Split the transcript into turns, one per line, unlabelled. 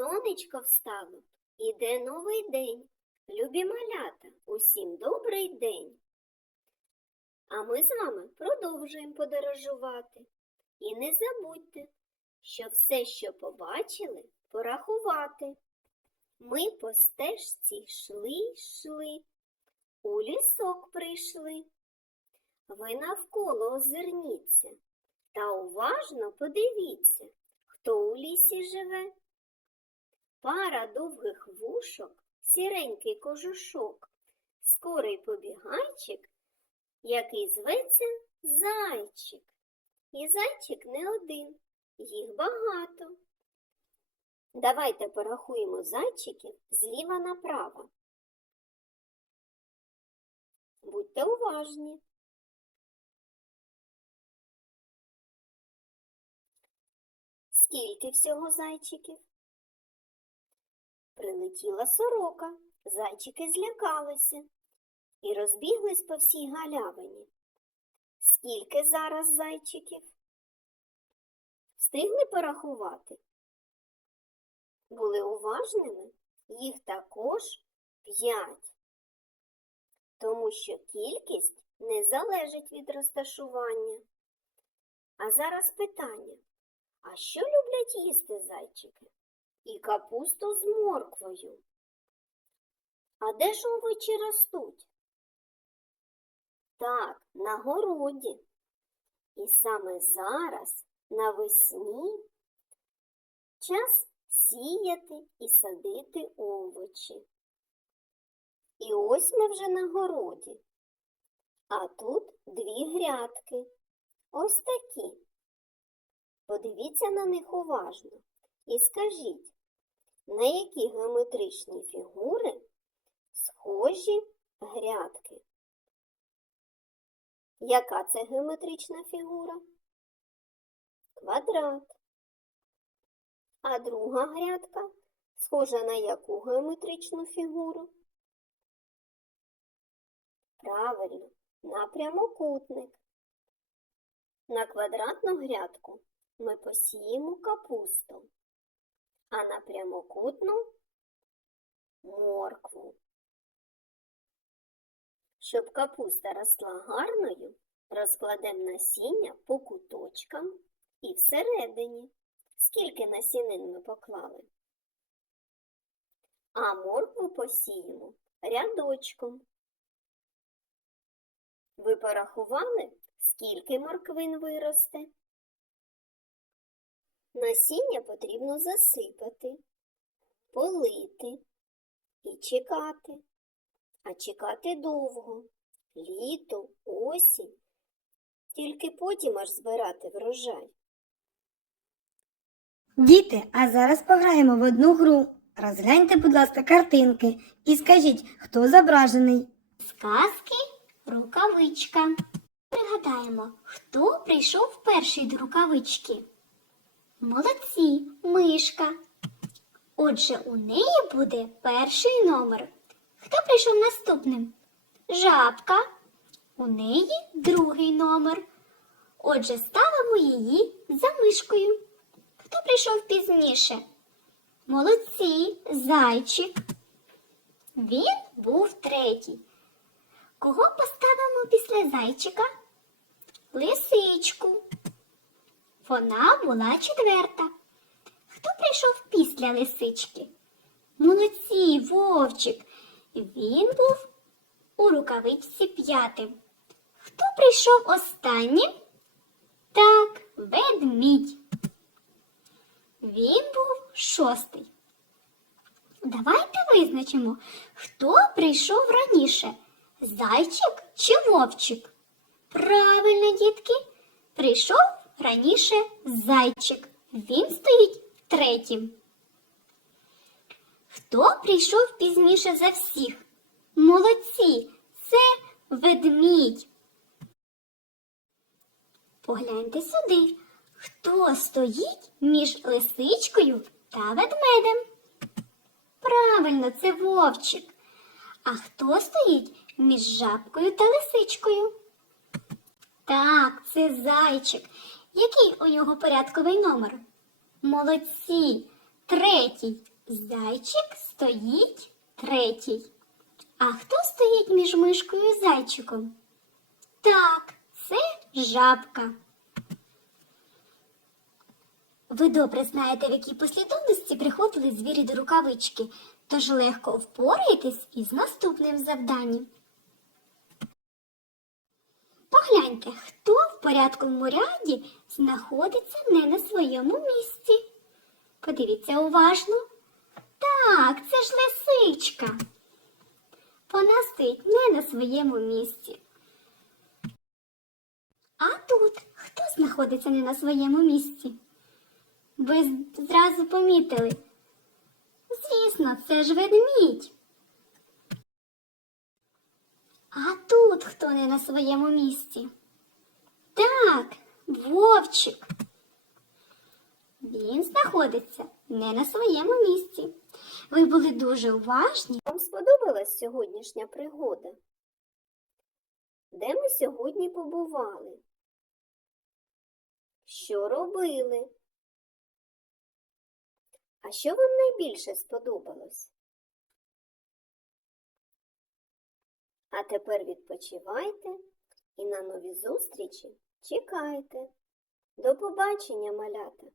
сонечко встало, іде новий день. Любі малята, усім добрий день. А ми з вами продовжуємо подорожувати. І не забудьте, що все, що побачили, порахувати. Ми по стежці йшли, йшли, у лісок прийшли. Ви навколо озирніться та уважно подивіться, хто у лісі живе. Пара довгих вушок, сіренький кожушок, скорий побігайчик, який зветься зайчик. І зайчик не один, їх багато. Давайте порахуємо зайчиків зліва направо. Будьте уважні. Скільки всього зайчиків? Прилетіла сорока, зайчики злякалися і розбіглись по всій галявині. Скільки зараз зайчиків? Встигли порахувати? Були уважними? Їх також п'ять. Тому що кількість не залежить від розташування. А зараз питання. А що люблять їсти зайчики? І капусту з морквою. А де ж овочі ростуть? Так, на городі. І саме зараз, навесні, час сіяти і садити овочі. І ось ми вже на городі. А тут дві грядки. Ось такі. Подивіться на них уважно і скажіть, на які геометричні фігури схожі грядки? Яка це геометрична фігура? Квадрат. А друга грядка схожа на яку геометричну фігуру? Правильно, на прямокутник. На квадратну грядку ми посіємо капусту, а на прямокутну моркву. Щоб капуста росла гарною, розкладемо насіння по куточкам і всередині. Скільки насінин ми поклали? А моркву посіємо рядочком. Ви порахували, скільки морквин виросте? Насіння потрібно засипати, полити і чекати. А чекати довго. Літо, осінь. Тільки потім аж збирати врожай.
Діти, а зараз пограємо в одну гру. Розгляньте, будь ласка, картинки і скажіть, хто зображений.
Сказки рукавичка. Пригадаємо, хто прийшов перший до рукавички? Молодці, мишка. Отже, у неї буде перший номер. Хто прийшов наступним? Жабка. У неї другий номер. Отже, ставимо її за мишкою. Хто прийшов пізніше? Молодці, зайчик. Він був третій. Кого поставимо після зайчика? Лисичку. Вона була четверта. Хто прийшов після лисички? Молодці, вовчик. Він був у рукавичці п'ятим. Хто прийшов останнім? Так, ведмідь. Він був шостий. Давайте визначимо, хто прийшов раніше. Зайчик чи вовчик? Правильно, дітки, прийшов раніше зайчик. Він стоїть третім. Хто прийшов пізніше за всіх? Молодці, це ведмідь. Погляньте сюди, хто стоїть між лисичкою та ведмедем? Правильно, це вовчик. А хто стоїть між жабкою та лисичкою? Так, це зайчик. Який у нього порядковий номер? Молодці, третій. Зайчик стоїть третій. А хто стоїть між мишкою і зайчиком? Так, це жабка. Ви добре знаєте, в якій послідовності приходили звірі до рукавички, тож легко впораєтесь із наступним завданням. Погляньте, хто в порядковому ряді знаходиться не на своєму місці. Подивіться уважно. Так, це ж лисичка. Вона стоїть не на своєму місці. А тут хто знаходиться не на своєму місці? Ви зразу помітили. Звісно, це ж ведмідь. А тут хто не на своєму місці? Так, вовчик. Він знаходиться не на своєму місці. Ви були дуже уважні.
Вам сподобалась сьогоднішня пригода? Де ми сьогодні побували? Що робили? А що вам найбільше сподобалось? А тепер відпочивайте і на нові зустрічі чекайте. До побачення, малята!